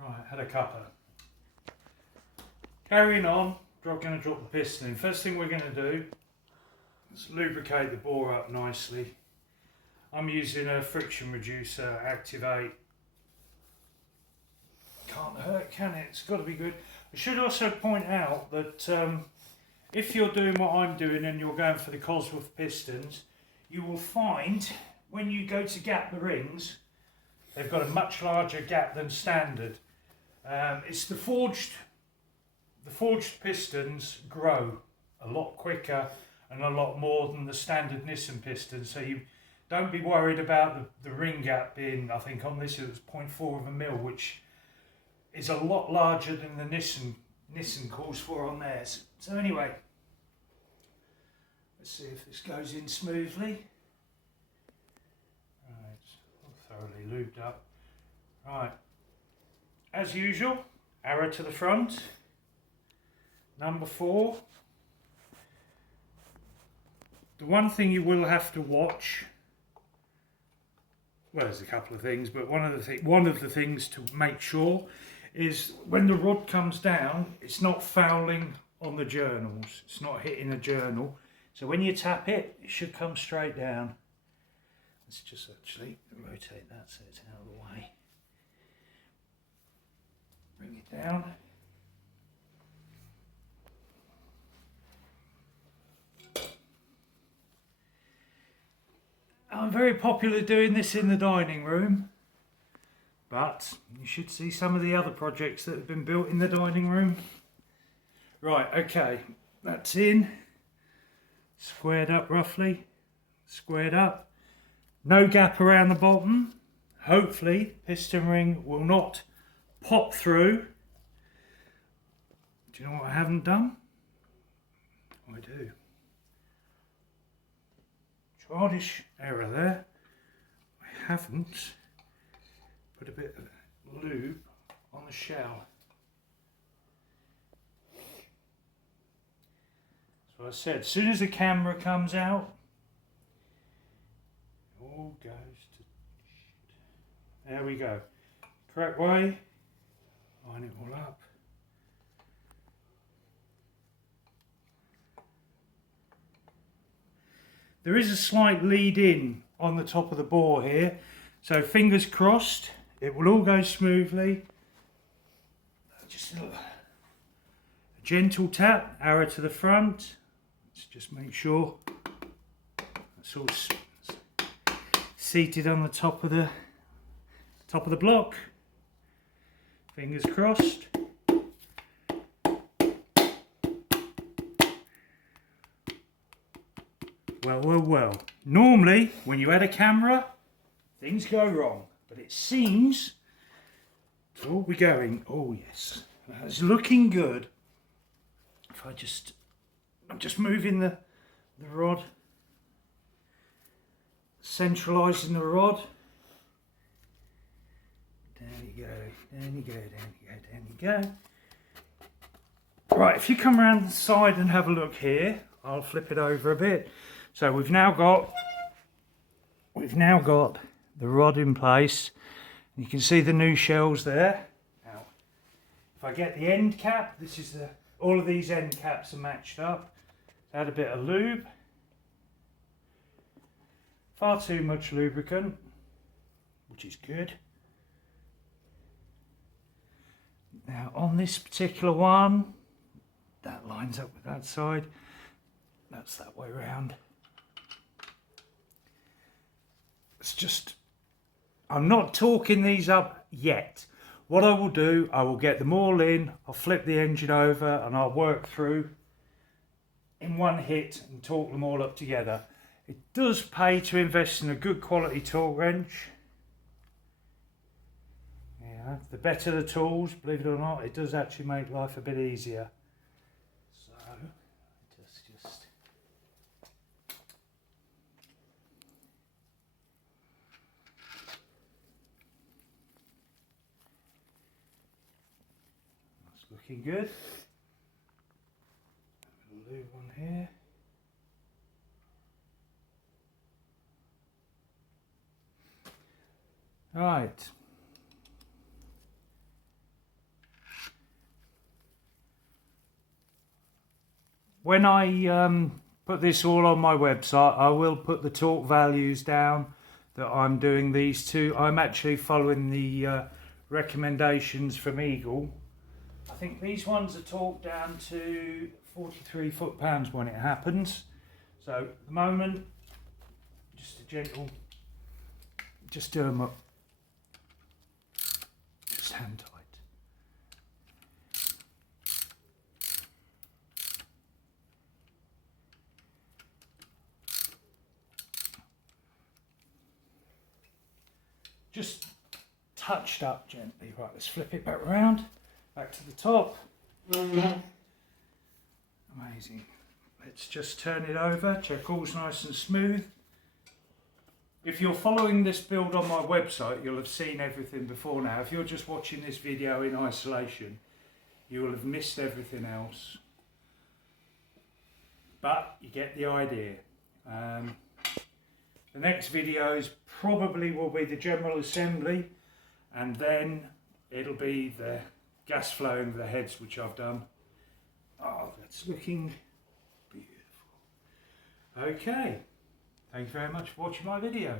Right, had a cuppa. Carrying on, going to drop the piston in. First thing we're going to do is lubricate the bore up nicely. I'm using a friction reducer, Activate. Can't hurt, can it? It's got to be good. I should also point out that if you're doing what I'm doing and you're going for the Cosworth pistons, you will find when you go to gap the rings, they've got a much larger gap than standard. It's the forged pistons grow a lot quicker and a lot more than the standard Nissan pistons, so you don't be worried about the ring gap being, I think on this it was 0.4 of a mil, which is a lot larger than the Nissan calls for on theirs. So anyway, let's see if this goes in smoothly. Right, all thoroughly lubed up. Right, as usual, arrow to the front. Number 4. The one thing you will have to watch, well, there's a couple of things, but one of the things to make sure is when the rod comes down, it's not fouling on the journals. It's not hitting a journal. So when you tap it, it should come straight down. Let's just actually rotate that so it's out of the way. Bring it down. I'm very popular doing this in the dining room, but you should see some of the other projects that have been built in the dining room. Right, okay, that's in, squared up roughly, squared up, no gap around the bottom. Hopefully piston ring will not pop through. Do you know what I haven't done? I do. Childish error there. I haven't put a bit of lube on the shell. So I said, as soon as the camera comes out, it all goes to shit. There we go. Correct way. Line it all up. There is a slight lead in on the top of the bore here, so fingers crossed it will all go smoothly. Just a gentle tap, arrow to the front. Let's just make sure that's all seated on the top of the block. Fingers crossed. Well. Normally, when you add a camera, things go wrong. But it seems to all be going, oh yes, that's looking good. If I'm just moving the rod, centralising the rod. Down you go. Right, if you come around the side and have a look here, I'll flip it over a bit. So we've now got the rod in place. You can see the new shells there. Now, if I get the end cap, all of these end caps are matched up. Add a bit of lube. Far too much lubricant, which is good. Now on this particular one, that lines up with that side. That's that way round. It's just, I'm not torquing these up yet. What I will do, I will get them all in, I'll flip the engine over and I'll work through in one hit and torque them all up together. It does pay to invest in a good quality torque wrench. Yeah, the better the tools, believe it or not, it does actually make life a bit easier. So, just looking good. A little lube on here. Right. when I put this all on my website, I will put the torque values down that I'm doing these to. I'm actually following the recommendations from Eagle. I think these ones are torqued down to 43 foot-pounds when it happens. So at the moment, just a gentle, just do them up, just hand tight. Just touched up gently. Right, let's flip it back round, back to the top. Amazing. Let's just turn it over, check all's nice and smooth. If you're following this build on my website, you'll have seen everything before now. If you're just watching this video in isolation, you will have missed everything else. But you get the idea. The next videos probably will be the general assembly, and then it'll be the gas flowing the heads, which I've done. Oh, that's looking beautiful. Okay, thank you very much for watching my video.